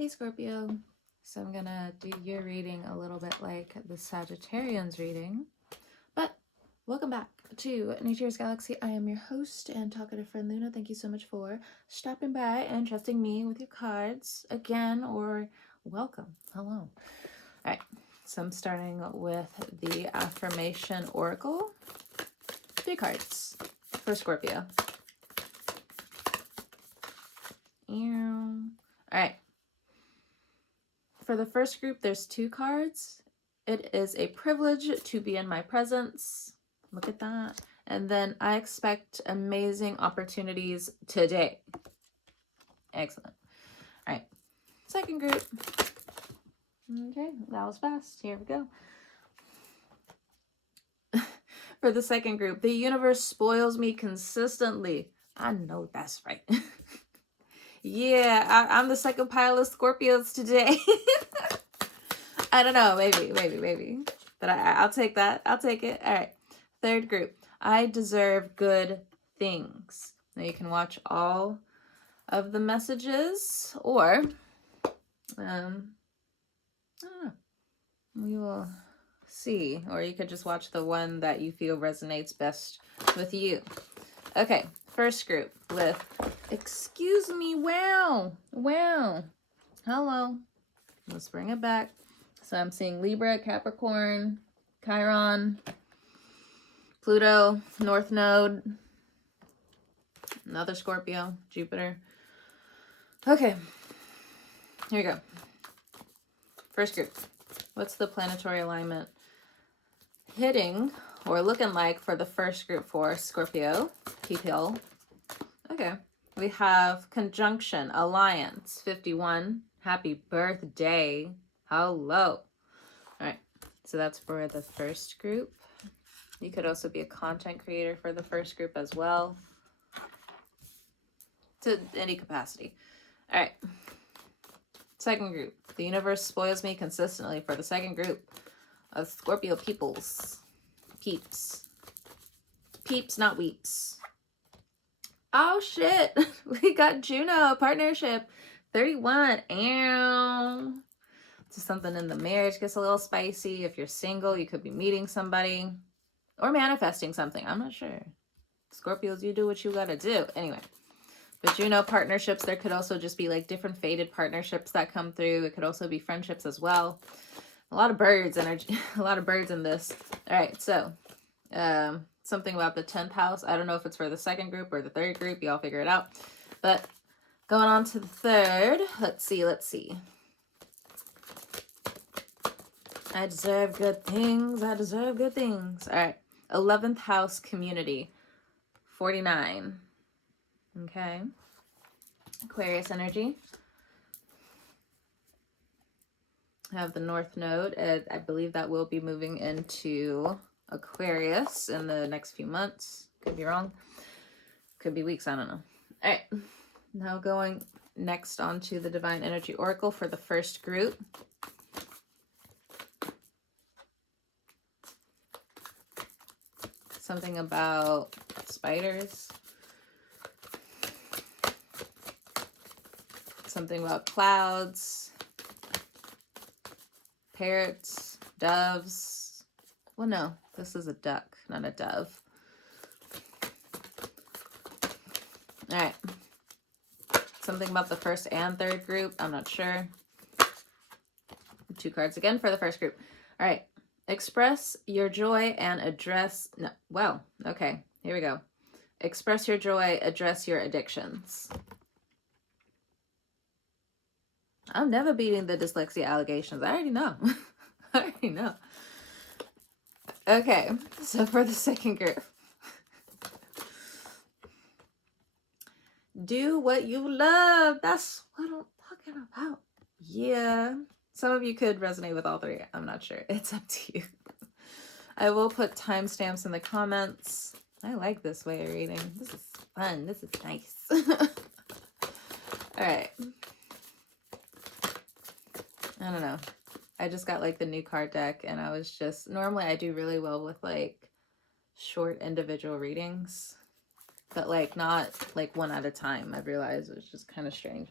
Hey Scorpio, so I'm gonna do your reading a little bit like the Sagittarian's reading, but welcome back to Nature's Galaxy. I am your host and talkative friend Luna. Thank you so much for stopping by and trusting me with your cards again, or welcome. Hello. All right, so I'm starting with the Affirmation Oracle. 3 cards for Scorpio. All right. For the first group, there's 2 cards. It is a privilege to be in my presence. Look at that. And then I expect amazing opportunities today. Excellent. All right. Second group. Okay, that was fast. Here we go. For the second group, the universe spoils me consistently. I know that's right. Yeah, I'm the second pile of Scorpios today. I don't know, maybe. But I'll take that. I'll take it. All right. Third group. I deserve good things. Now you can watch all of the messages, or I don't know. We will see. Or you could just watch the one that you feel resonates best with you. Okay. First group with excuse me. Wow. Hello. Let's bring it back. So I'm seeing Libra, Capricorn, Chiron, Pluto, North Node, another Scorpio, Jupiter. Okay, here we go. First group. What's the planetary alignment hitting or looking like for the first group for Scorpio? People. Okay. We have conjunction, alliance, 51. Happy birthday. Hello. All right. So that's for the first group. You could also be a content creator for the first group as well, to any capacity. All right. Second group. The universe spoils me consistently for the second group of Scorpio peoples. Peeps, not weeps. Oh, shit. We got Juno, partnership, 31. Ow. So something in the marriage gets a little spicy. If you're single, you could be meeting somebody. Or manifesting something. I'm not sure. Scorpios, you do what you gotta do. Anyway. But you know, partnerships, there could also just be like different fated partnerships that come through. It could also be friendships as well. A lot of birds energy. A lot of birds in this. All right. So something about the 10th house. I don't know if it's for the second group or the third group. Y'all figure it out. But going on to the third. Let's see. I deserve good things. All right. 11th house community, 49. Okay. Aquarius energy. I have the North Node. I believe that will be moving into Aquarius in the next few months. Could be wrong. Could be weeks. I don't know. All right. Now going next on to the Divine Energy Oracle for the first group. Something about spiders. Something about clouds. Parrots. Doves. Well, no. This is a duck, not a dove. All right. Something about the first and third group. I'm not sure. 2 cards again for the first group. All right. Express your joy and address... No. Well, okay. Here we go. Express your joy, address your addictions. I'm never beating the dyslexia allegations. I already know. Okay. So for the second group. Do what you love. That's what I'm talking about. Yeah. Some of you could resonate with all 3. I'm not sure. It's up to you. I will put timestamps in the comments. I like this way of reading. This is fun. This is nice. All right. I don't know. I just got like the new card deck, and I was just... Normally I do really well with like short individual readings, but like not like one at a time. I've realized it was just kind of strange.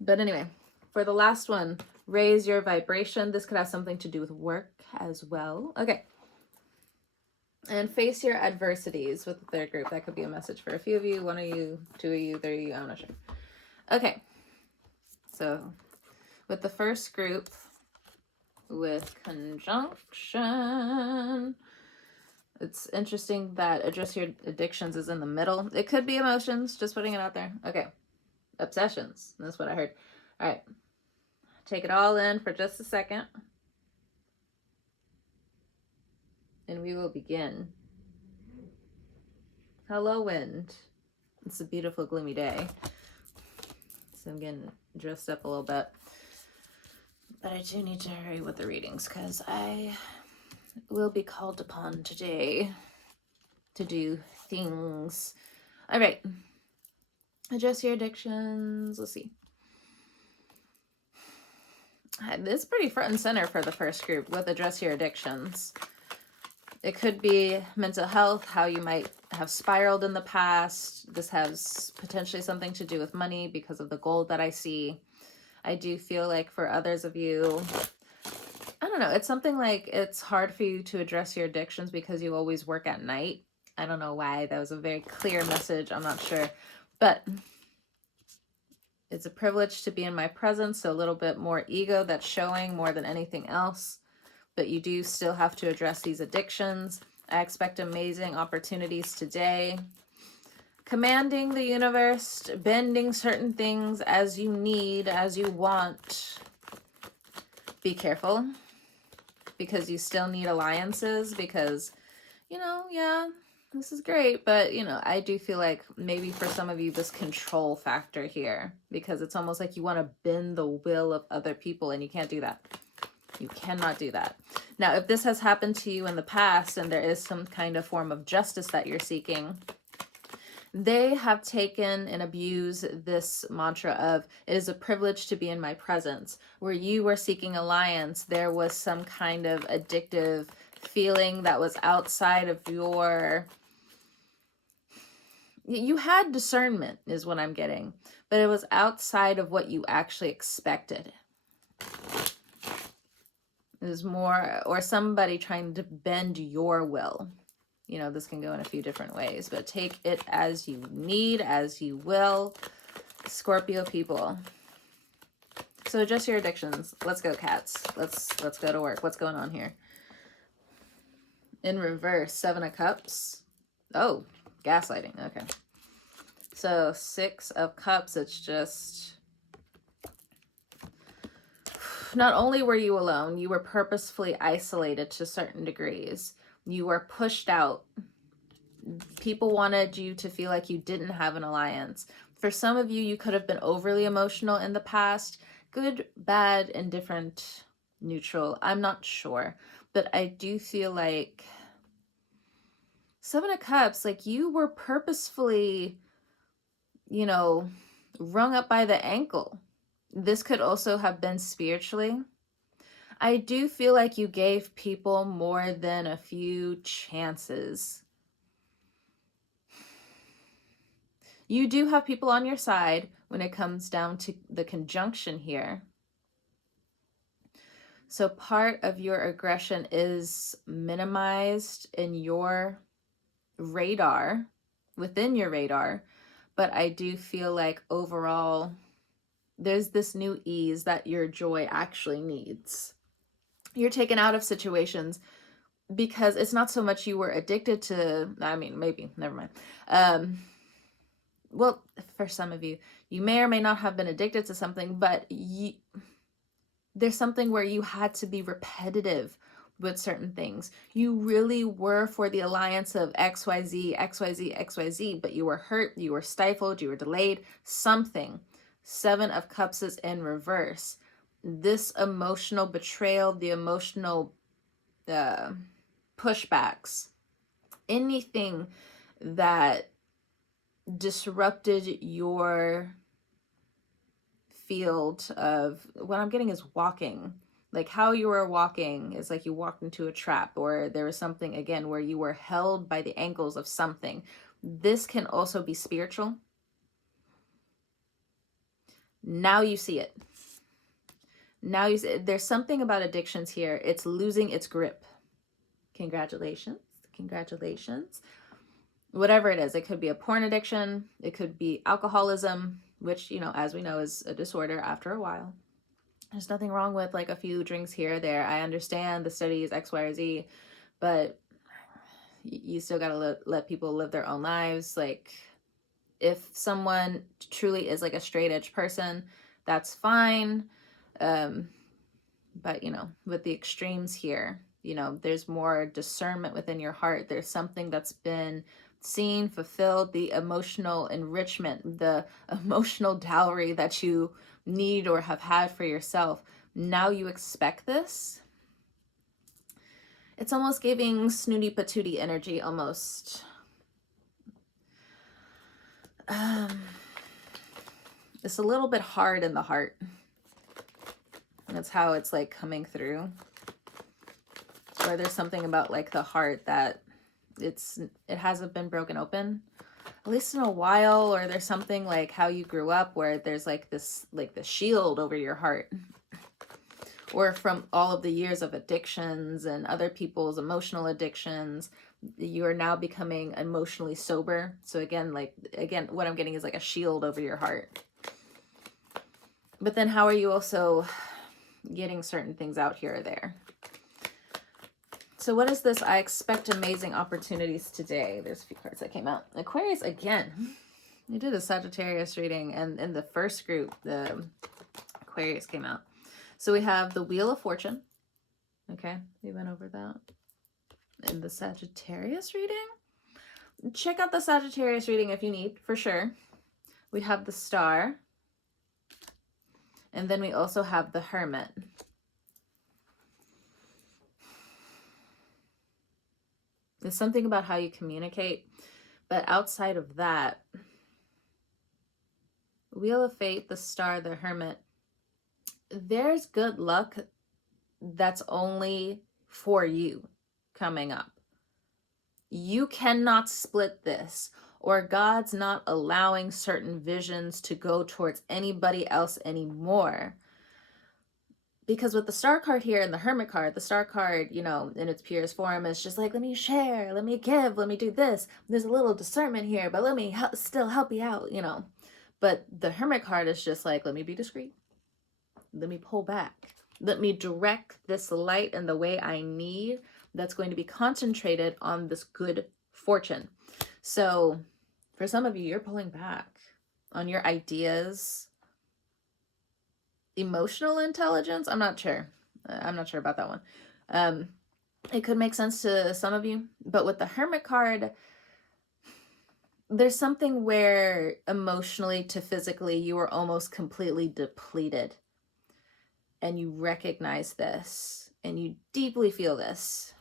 But anyway, For the last one, raise your vibration. This could have something to do with work as well. Okay. And face your adversities with the third group. That could be a message for a few of you, one of you, two of you, three of you, I'm not sure. Okay. So with the first group, with conjunction, it's interesting that address your addictions is in the middle. It could be emotions, just putting it out there. Okay. Obsessions. That's what I heard. All right. Take it all in for just a second. And we will begin. Hello, wind. It's a beautiful, gloomy day. So I'm getting dressed up a little bit. But I do need to hurry with the readings because I will be called upon today to do things. All right. Address your addictions. Let's see. This is pretty front and center for the first group with address your addictions. It could be mental health, how you might have spiraled in the past. This has potentially something to do with money because of the gold that I see. I do feel like for others of you, I don't know, it's something like it's hard for you to address your addictions because you always work at night. I don't know why. That was a very clear message. I'm not sure. But it's a privilege to be in my presence, so a little bit more ego that's showing more than anything else. But you do still have to address these addictions. I expect amazing opportunities today. Commanding the universe, bending certain things as you need, as you want. Be careful, because you still need alliances, because, you know, yeah, this is great, but, you know, I do feel like maybe for some of you, this control factor here, because it's almost like you want to bend the will of other people, and you can't do that. You cannot do that. Now, if this has happened to you in the past and there is some kind of form of justice that you're seeking, they have taken and abused this mantra of, it is a privilege to be in my presence. Where you were seeking alliance, there was some kind of addictive feeling that was outside of your... You had discernment, is what I'm getting, but it was outside of what you actually expected. It was more, or somebody trying to bend your will. You know, this can go in a few different ways, but take it as you need, as you will. Scorpio people. So adjust your addictions. Let's go, cats. Let's go to work. What's going on here? In reverse, 7 of Cups. Oh, gaslighting. Okay. So 6 of Cups, it's just... Not only were you alone, you were purposefully isolated to certain degrees. You were pushed out. People wanted you to feel like you didn't have an alliance. For some of you, you could have been overly emotional in the past. Good, bad, indifferent, neutral. I'm not sure. But I do feel like 7 of Cups, like you were purposefully, you know, wrung up by the ankle. This could also have been spiritually. I do feel like you gave people more than a few chances. You do have people on your side when it comes down to the conjunction here. So part of your aggression is minimized in your radar, within your radar, but I do feel like overall there's this new ease that your joy actually needs. You're taken out of situations because it's not so much you were addicted to, I mean, maybe, never mind. Well, for some of you, you may or may not have been addicted to something, but there's something where you had to be repetitive with certain things. You really were for the alliance of XYZ, XYZ, XYZ, but you were hurt, you were stifled, you were delayed, something. 7 of Cups is in reverse. This emotional betrayal, the emotional pushbacks, anything that disrupted your field of, what I'm getting is walking. Like how you were walking is like you walked into a trap, or there was something, again, where you were held by the ankles of something. This can also be spiritual. Now you see it. Now there's something about addictions here. It's losing its grip. Congratulations. Congratulations. Whatever it is, it could be a porn addiction. It could be alcoholism, which, you know, as we know, is a disorder after a while. There's nothing wrong with like a few drinks here or there. I understand the studies X, Y, or Z, but you still got to let people live their own lives. Like, if someone truly is like a straight edge person, that's fine. But, you know, with the extremes here, you know, there's more discernment within your heart. There's something that's been seen, fulfilled, the emotional enrichment, the emotional dowry that you need or have had for yourself. Now you expect this. It's almost giving snooty patootie energy almost. It's a little bit hard in the heart. And that's how it's like coming through. Or there's something about like the heart that it hasn't been broken open, at least in a while. Or there's something like how you grew up where there's like this, like the shield over your heart. Or from all of the years of addictions and other people's emotional addictions, you are now becoming emotionally sober. So again, what I'm getting is like a shield over your heart. But then how are you also getting certain things out here or there? So what is this? I expect amazing opportunities today. There's a few cards that came out. Aquarius again. We did a Sagittarius reading, and in the first group, the Aquarius came out. So we have the Wheel of Fortune. Okay, we went over that. In the Sagittarius reading, check out the Sagittarius reading if you need, for sure. We have the Star. And then we also have the Hermit. There's something about how you communicate. But outside of that, Wheel of Fate, the Star, the Hermit, there's good luck that's only for you coming up. You cannot split this, or God's not allowing certain visions to go towards anybody else anymore. Because with the Star card here and the Hermit card, the Star card, you know, in its purest form is just like, let me share, let me give, let me do this. There's a little discernment here, but let me still help you out, you know. But the Hermit card is just like, let me be discreet. Let me pull back. Let me direct this light in the way I need that's going to be concentrated on this good fortune. So for some of you, you're pulling back on your ideas. Emotional intelligence, I'm not sure about that one. It could make sense to some of you, but with the Hermit card, there's something where emotionally to physically you are almost completely depleted, and you recognize this and you deeply feel this.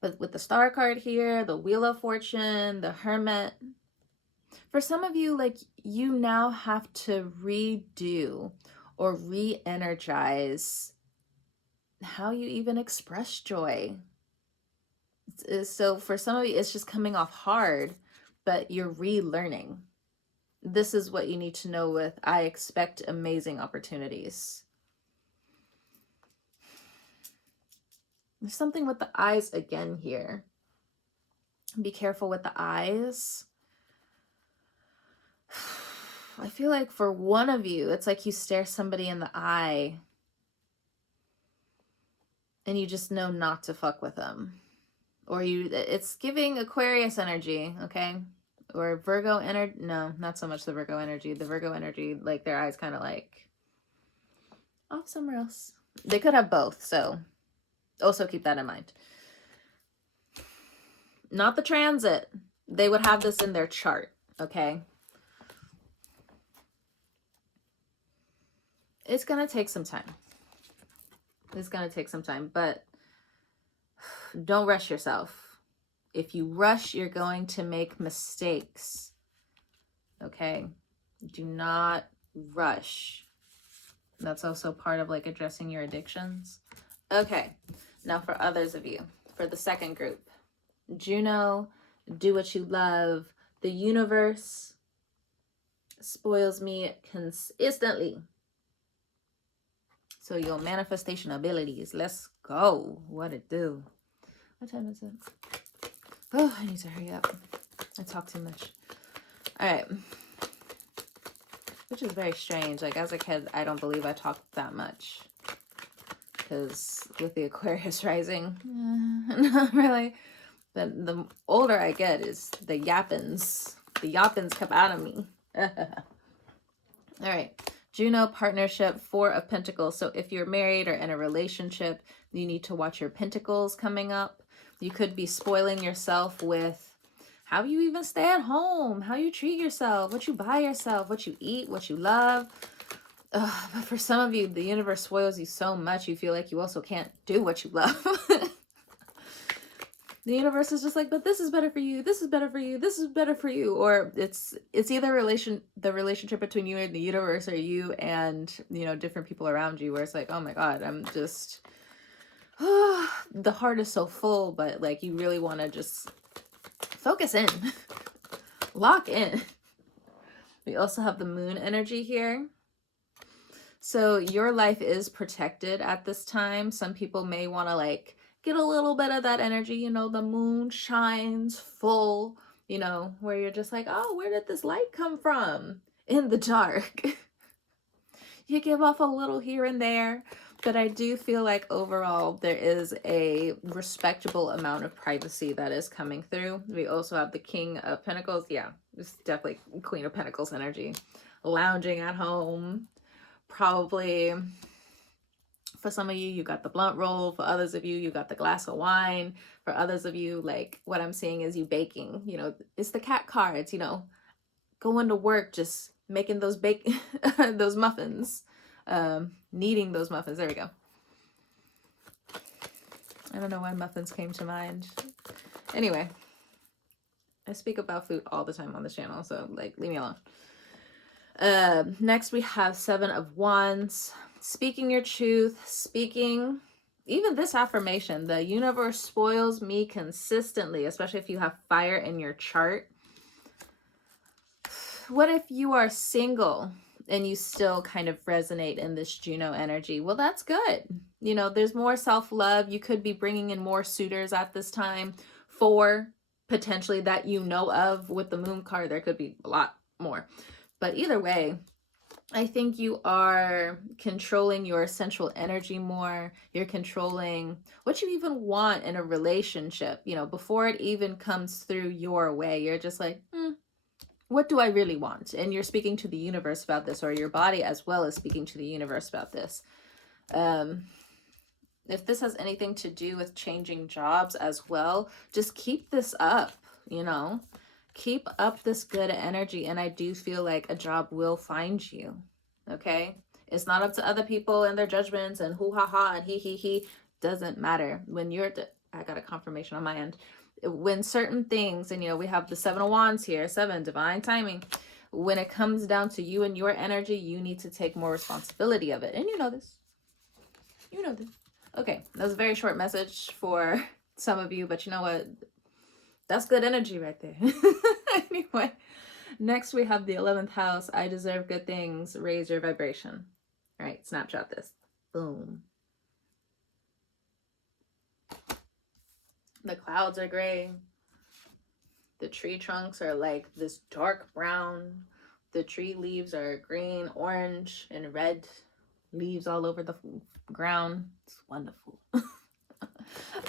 But with the Star card here, the Wheel of Fortune, the Hermit, for some of you, like, you now have to redo or re-energize how you even express joy. So for some of you, it's just coming off hard, but you're relearning. This is what you need to know with I expect amazing opportunities. There's something with the eyes again here. Be careful with the eyes. I feel like for one of you, it's like you stare somebody in the eye and you just know not to fuck with them. Or it's giving Aquarius energy, okay? Or Virgo energy. No, not so much the Virgo energy. The Virgo energy, like their eyes kind of like off somewhere else. They could have both, so also keep that in mind. Not the transit. They would have this in their chart, okay? It's going to take some time. It's going to take some time, but don't rush yourself. If you rush, you're going to make mistakes, okay? Do not rush. That's also part of like addressing your addictions. Okay, now for others of you, for the second group, Juno, do what you love. The universe spoils me consistently. So your manifestation abilities. Let's go. What it do? What time is it? Oh, I need to hurry up. I talk too much. All right. Which is very strange. Like, as a kid, I don't believe I talked that much. Because with the Aquarius rising, not really. But the older I get is the yappins. The yappins come out of me. All right. Juno partnership, 4 of Pentacles. So if you're married or in a relationship, you need to watch your pentacles coming up. You could be spoiling yourself with how you even stay at home, how you treat yourself, what you buy yourself, what you eat, what you love. But for some of you, the universe spoils you so much, you feel like you also can't do what you love. The universe is just like, but this is better for you, this is better for you, this is better for you. Or it's either the relationship between you and the universe, or you and, you know, different people around you, where it's like, oh my God, I'm just, the heart is so full, but like you really want to just focus in, lock in. We also have the moon energy here. So your life is protected at this time. Some people may want to like get a little bit of that energy, you know, the moon shines full, you know, where you're just like, oh, where did this light come from? In the dark. You give off a little here and there, but I do feel like overall there is a respectable amount of privacy that is coming through. We also have the King of Pentacles. Yeah, it's definitely Queen of Pentacles energy. Lounging at home. Probably for some of you, you got the blunt roll. For others of you, you got the glass of wine. For others of you, like what I'm seeing is you baking. You know, it's the cat cards, you know, going to work, just making those those muffins, kneading those muffins. There we go. I don't know why muffins came to mind. Anyway, I speak about food all the time on this channel, so like leave me alone. Next we have 7 of Wands. Speaking your truth, speaking even this affirmation, the universe spoils me consistently, especially if you have fire in your chart. What if you are single and you still kind of resonate in this Juno energy? Well, that's good. You know, there's more self-love. You could be bringing in more suitors at this time, 4 potentially that you know of. With the moon card, there could be a lot more. But either way, I think you are controlling your sensual energy more. You're controlling what you even want in a relationship. You know, before it even comes through your way, you're just like, what do I really want? And you're speaking to the universe about this, or your body as well as speaking to the universe about this. If this has anything to do with changing jobs as well, just keep this up, you know. Keep up this good energy, and I do feel like a job will find you, okay? It's not up to other people and their judgments and hoo-ha-ha and he. Doesn't matter. When you're, I got a confirmation on my end. When certain things, and you know, we have the 7 of Wands here, 7, divine timing. When it comes down to you and your energy, you need to take more responsibility of it. And you know this. You know this. Okay, that was a very short message for some of you, but you know what? That's good energy right there. Anyway, next we have the 11th house. I deserve good things. Raise your vibration. All right, snapshot this. Boom. The clouds are gray. The tree trunks are like this dark brown. The tree leaves are green, orange, and red. Leaves all over the ground. It's wonderful.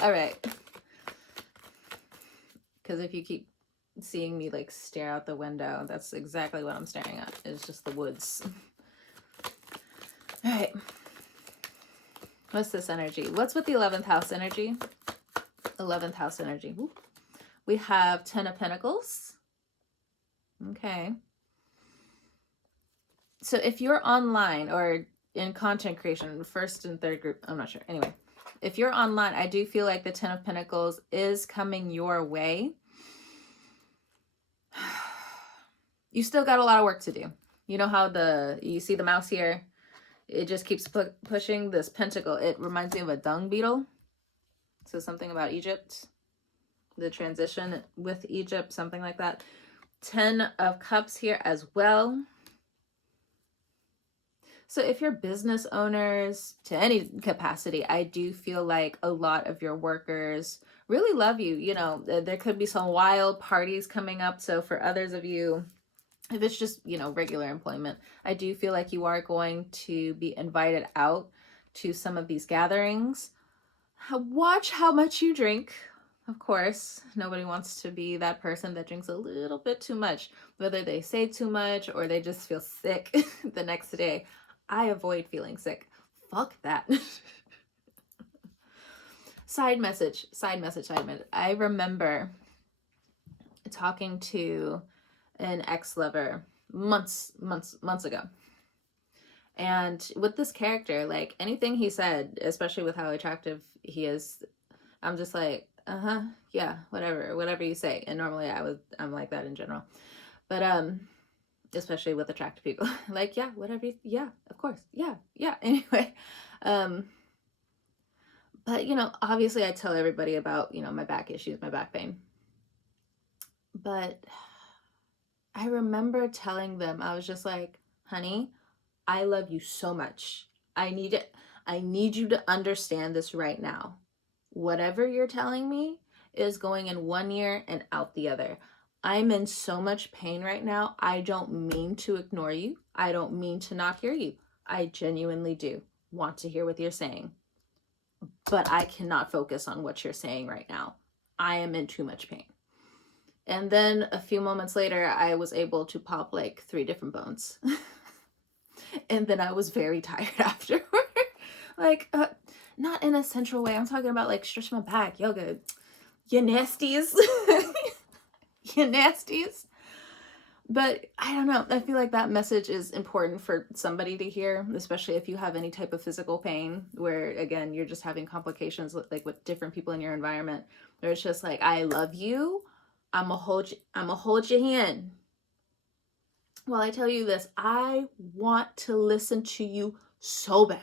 All right. Because if you keep seeing me like stare out the window, that's exactly what I'm staring at. It's just the woods. All right. What's this energy? What's with the 11th house energy? 11th house energy. Ooh. We have 10 of Pentacles. Okay. So if you're online or in content creation, first and third group, I'm not sure. Anyway, if you're online, I do feel like the 10 of Pentacles is coming your way. You still got a lot of work to do. You know how you see the mouse here? It just keeps pushing this pentacle. It reminds me of a dung beetle. So something about Egypt. The transition with Egypt, something like that. 10 of Cups here as well. So if you're business owners to any capacity, I do feel like a lot of your workers really love you. You know, there could be some wild parties coming up. So for others of you, if it's just, you know, regular employment, I do feel like you are going to be invited out to some of these gatherings. Watch how much you drink. Of course, nobody wants to be that person that drinks a little bit too much, whether they say too much or they just feel sick the next day. I avoid feeling sick. Fuck that. Side message. I remember talking to an ex-lover months ago. And with this character, like anything he said, especially with how attractive he is, I'm just like, yeah, whatever you say. And normally I'm like that in general. But especially with attractive people. Like, yeah, whatever yeah, of course. Yeah. Anyway. But you know, obviously I tell everybody about, you know, my back issues, my back pain. But I remember telling them, I was just like, honey, I love you so much. I need you to understand this right now. Whatever you're telling me is going in one ear and out the other. I'm in so much pain right now. I don't mean to ignore you. I don't mean to not hear you. I genuinely do want to hear what you're saying. But I cannot focus on what you're saying right now. I am in too much pain. And then a few moments later, I was able to pop like 3 different bones. And then I was very tired afterward. Like, not in a central way. I'm talking about like stretch my back, yoga. You nasties. You nasties. But I don't know. I feel like that message is important for somebody to hear, especially if you have any type of physical pain where, again, you're just having complications with, like, with different people in your environment. Where it's just like, I love you. I'm gonna hold your hand. Well, I tell you this, I want to listen to you so bad.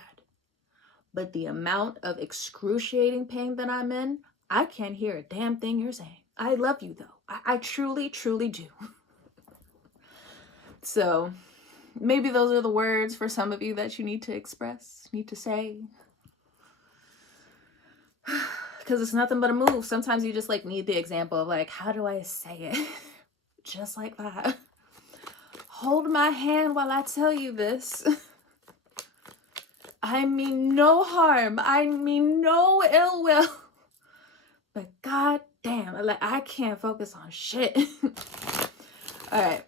But the amount of excruciating pain that I'm in, I can't hear a damn thing you're saying. I love you though. I truly, truly do. So maybe those are the words for some of you that you need to express, need to say. Because it's nothing but a move. Sometimes you just like need the example of like, how do I say it? Just like that. Hold my hand while I tell you this. I mean no harm. I mean no ill will. But god damn, like I can't focus on shit. All right.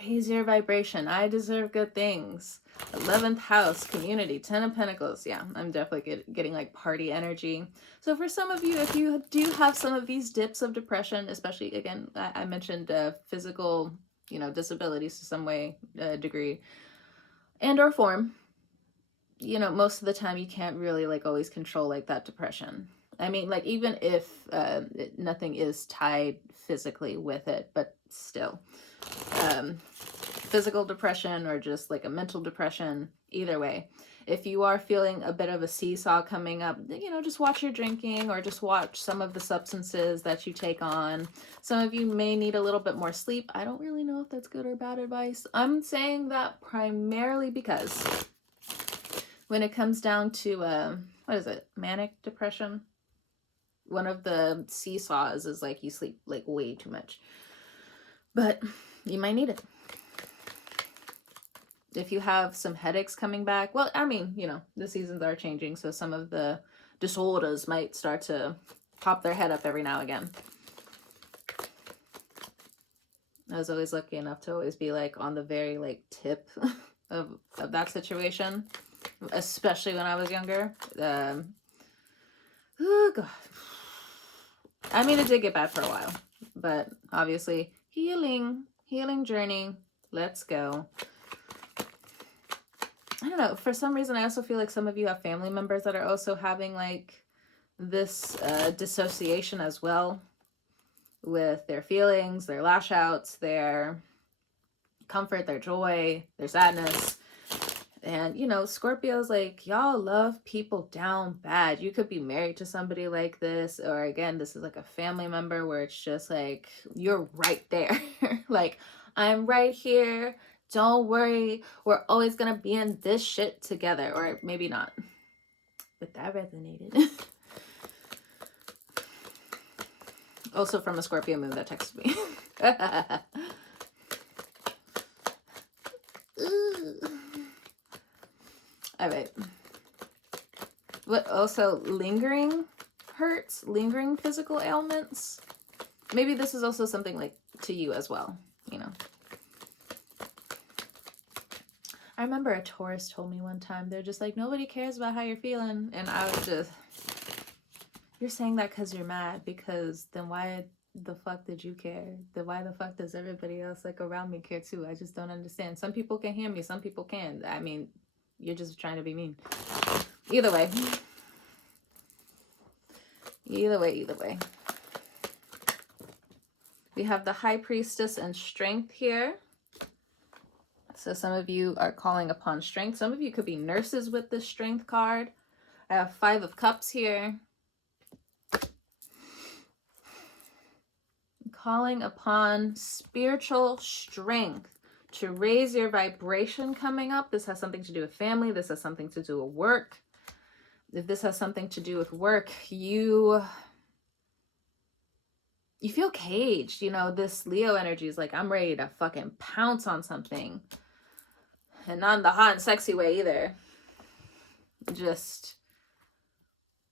Raise your vibration. I deserve good things. 11th house, community, 10 of Pentacles. Yeah, I'm definitely getting like party energy. So for some of you, if you do have some of these dips of depression, especially, again, I mentioned physical, you know, disabilities to some way, degree, and or form, you know, most of the time you can't really like always control like that depression. I mean, like even if nothing is tied physically with it, but still. Physical depression or just like a mental depression, either way, if you are feeling a bit of a seesaw coming up, you know, just watch your drinking or just watch some of the substances that you take on. Some of you may need a little bit more sleep. I don't really know if that's good or bad advice. I'm saying that primarily because when it comes down to what is it, manic depression, one of the seesaws is like you sleep like way too much, but you might need it. If you have some headaches coming back, well, I mean, you know, the seasons are changing, so some of the disorders might start to pop their head up every now and again. I was always lucky enough to always be like on the very like tip of that situation, especially when I was younger. Oh god. I mean, it did get bad for a while, but obviously healing journey. Let's go. I don't know, for some reason I also feel like some of you have family members that are also having like this dissociation as well with their feelings, their lash outs, their comfort, their joy, their sadness. And you know, Scorpios, like, y'all love people down bad. You could be married to somebody like this, or again, this is like a family member where it's just like you're right there. Like, I'm right here Don't worry. We're always going to be in this shit together. Or maybe not. But that resonated. Also from a Scorpio moon that texted me. All right. But also lingering hurts, lingering physical ailments. Maybe this is also something like to you as well, you know. I remember a Taurus told me one time, they're just like, nobody cares about how you're feeling. And I was just, you're saying that because you're mad, because then why the fuck did you care? Then why the fuck does everybody else like around me care too? I just don't understand. Some people can hear me, some people can't. I mean, you're just trying to be mean. Either way. Either way. We have the High Priestess and Strength here. So some of you are calling upon strength. Some of you could be nurses with the Strength card. I have 5 of Cups here. Calling upon spiritual strength to raise your vibration coming up. This has something to do with family. This has something to do with work. If this has something to do with work, you feel caged. You know, this Leo energy is like, I'm ready to fucking pounce on something. And not in the hot and sexy way either. Just,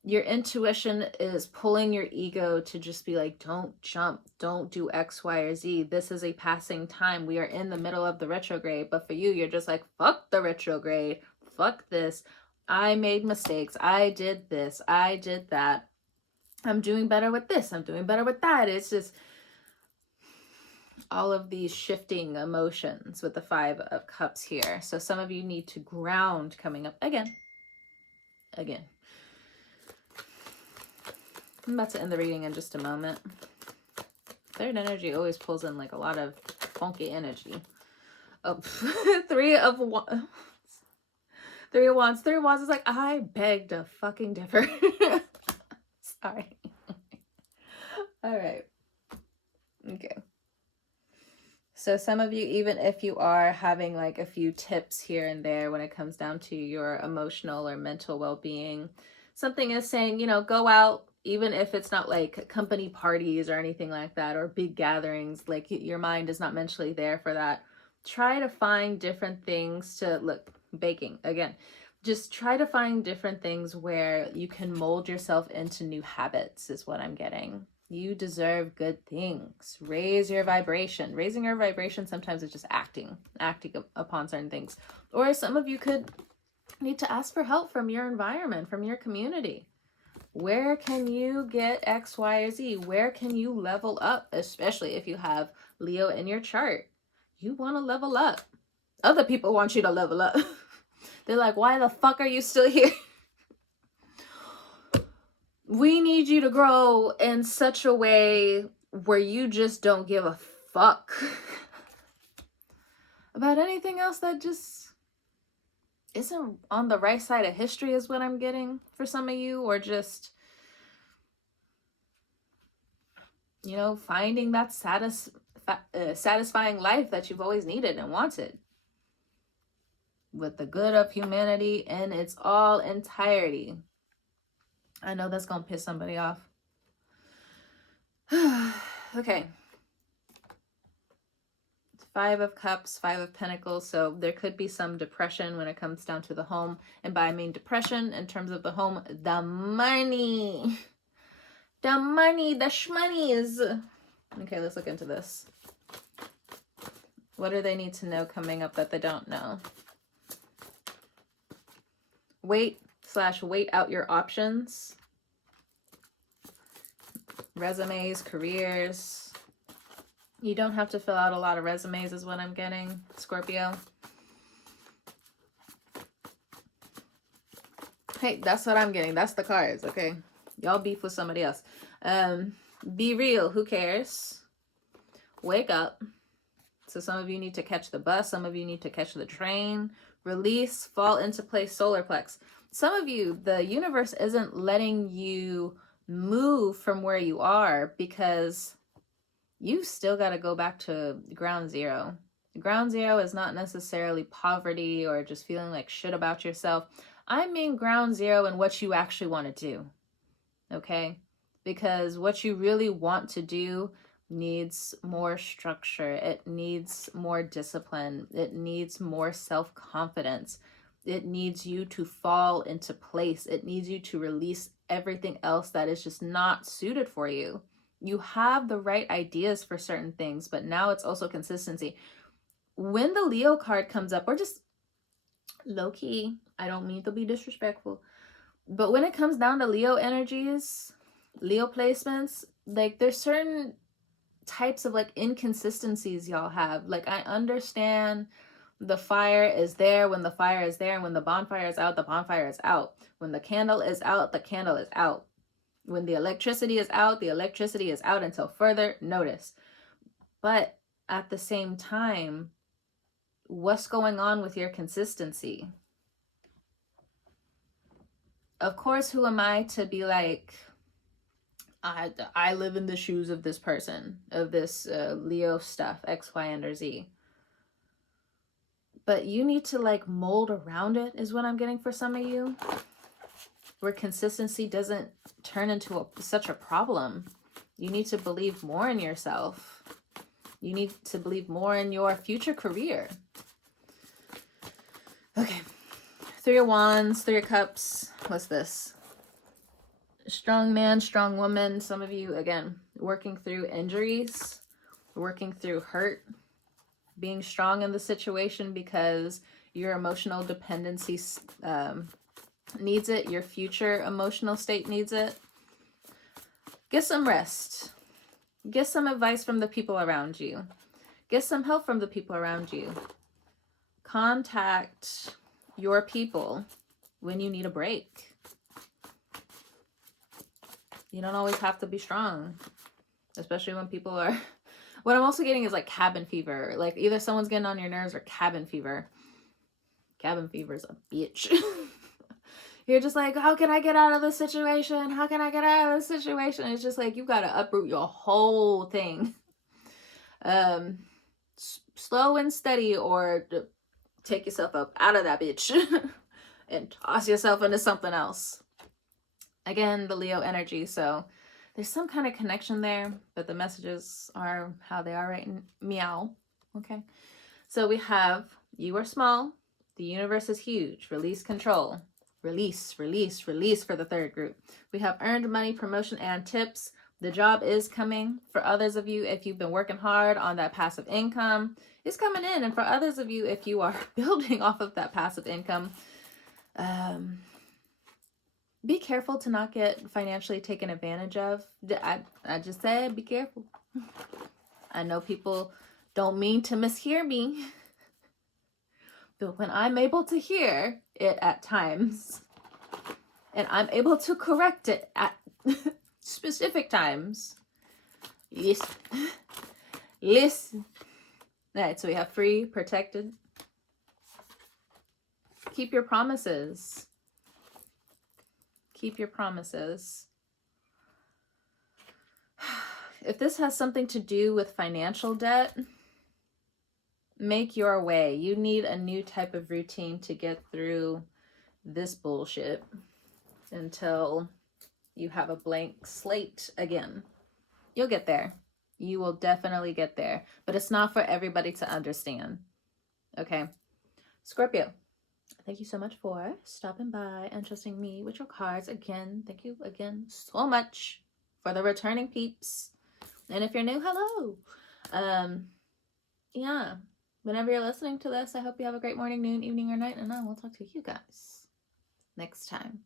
your intuition is pulling your ego to just be like, don't jump, don't do X, Y, or Z. This is a passing time. We are in the middle of the retrograde. But for you, you're just like, fuck the retrograde. Fuck this. I made mistakes. I did this. I did that. I'm doing better with this. I'm doing better with that. It's just all of these shifting emotions with the 5 of Cups here. So some of you need to ground coming up again. I'm about to end the reading in just a moment. Third energy always pulls in like a lot of funky energy. Oh, 3 of Wands. 3 of Wands. 3 of Wands is like, I beg to fucking differ. Sorry. All right. Okay. So some of you, even if you are having like a few tips here and there when it comes down to your emotional or mental well-being, something is saying, you know, go out, even if it's not like company parties or anything like that, or big gatherings, like your mind is not mentally there for that. Try to find different things to, look, baking again. Just try to find different things where you can mold yourself into new habits is what I'm getting. You deserve good things. Raise your vibration. Raising your vibration sometimes is just acting upon certain things. Or some of you could need to ask for help from your environment, from your community. Where can you get X, Y, or Z? Where can you level up? Especially if you have Leo in your chart. You want to level up. Other people want you to level up. They're like, why the fuck are you still here? We need you to grow in such a way where you just don't give a fuck about anything else that just isn't on the right side of history is what I'm getting for some of you. Or just, you know, finding that satisfying life that you've always needed and wanted. With the good of humanity in its all entirety. I know that's going to piss somebody off. Okay. 5 of Cups, 5 of Pentacles. So there could be some depression when it comes down to the home. And by I mean depression in terms of the home, the money. The money, the shmonies. Okay, let's look into this. What do they need to know coming up that they don't know? Wait out your options. Resumes, careers. You don't have to fill out a lot of resumes is what I'm getting, Scorpio. Hey, that's what I'm getting. That's the cards, okay? Y'all beef with somebody else. Be real. Who cares? Wake up. So some of you need to catch the bus. Some of you need to catch the train. Release, fall into place, solar plex. Some of you, the universe isn't letting you move from where you are because you still got to go back to ground zero. Ground zero is not necessarily poverty or just feeling like shit about yourself. I mean ground zero in what you actually want to do. Okay? Because what you really want to do needs more structure. It needs more discipline. It needs more self-confidence. It needs you to fall into place. It needs you to release everything else that is just not suited for you. You have the right ideas for certain things, but now it's also consistency. When the Leo card comes up, or just low-key, I don't mean to be disrespectful, but when it comes down to Leo energies, Leo placements, like there's certain types of like inconsistencies y'all have. Like I understand the fire is there when the fire is there, and when the bonfire is out, the bonfire is out. When the candle is out, the candle is out. When the electricity is out, the electricity is out until further notice. But at the same time, what's going on with your consistency? Of course, who am I to be like, I live in the shoes of this person, of this Leo stuff, X, Y, and or Z. But you need to like mold around it is what I'm getting for some of you. Where consistency doesn't turn into such a problem. You need to believe more in yourself. You need to believe more in your future career. Okay. 3 of Wands, 3 of Cups. What's this? Strong man, strong woman. Some of you, again, working through injuries, working through hurt, being strong in the situation because your emotional dependency needs it. Your future emotional state needs it. Get some rest. Get some advice from the people around you. Get some help from the people around you. Contact your people when you need a break. You don't always have to be strong, especially when people are... What I'm also getting is like cabin fever. Like either someone's getting on your nerves or cabin fever. Cabin fever is a bitch. You're just like, how can I get out of this situation? How can I get out of this situation? It's just like you got to uproot your whole thing. Slow and steady, or take yourself up out of that bitch and toss yourself into something else. Again, the Leo energy. So there's some kind of connection there, but the messages are how they are right meow. Okay. So we have, you are small. The universe is huge. Release control. Release, release, release for the third group. We have earned money, promotion, and tips. The job is coming. For others of you, if you've been working hard on that passive income, it's coming in. And for others of you, if you are building off of that passive income, be careful to not get financially taken advantage of. I just said be careful. I know people don't mean to mishear me. But when I'm able to hear it at times, and I'm able to correct it at specific times, listen. Listen. All right, so we have free, protected. Keep your promises. Keep your promises. If this has something to do with financial debt, make your way. You need a new type of routine to get through this bullshit until you have a blank slate again. You'll get there. You will definitely get there. But it's not for everybody to understand. Okay? Scorpio, thank you so much for stopping by and trusting me with your cards. Again, thank you again so much for the returning peeps. And if you're new, hello. Yeah. Whenever you're listening to this, I hope you have a great morning, noon, evening, or night, and I will talk to you guys next time.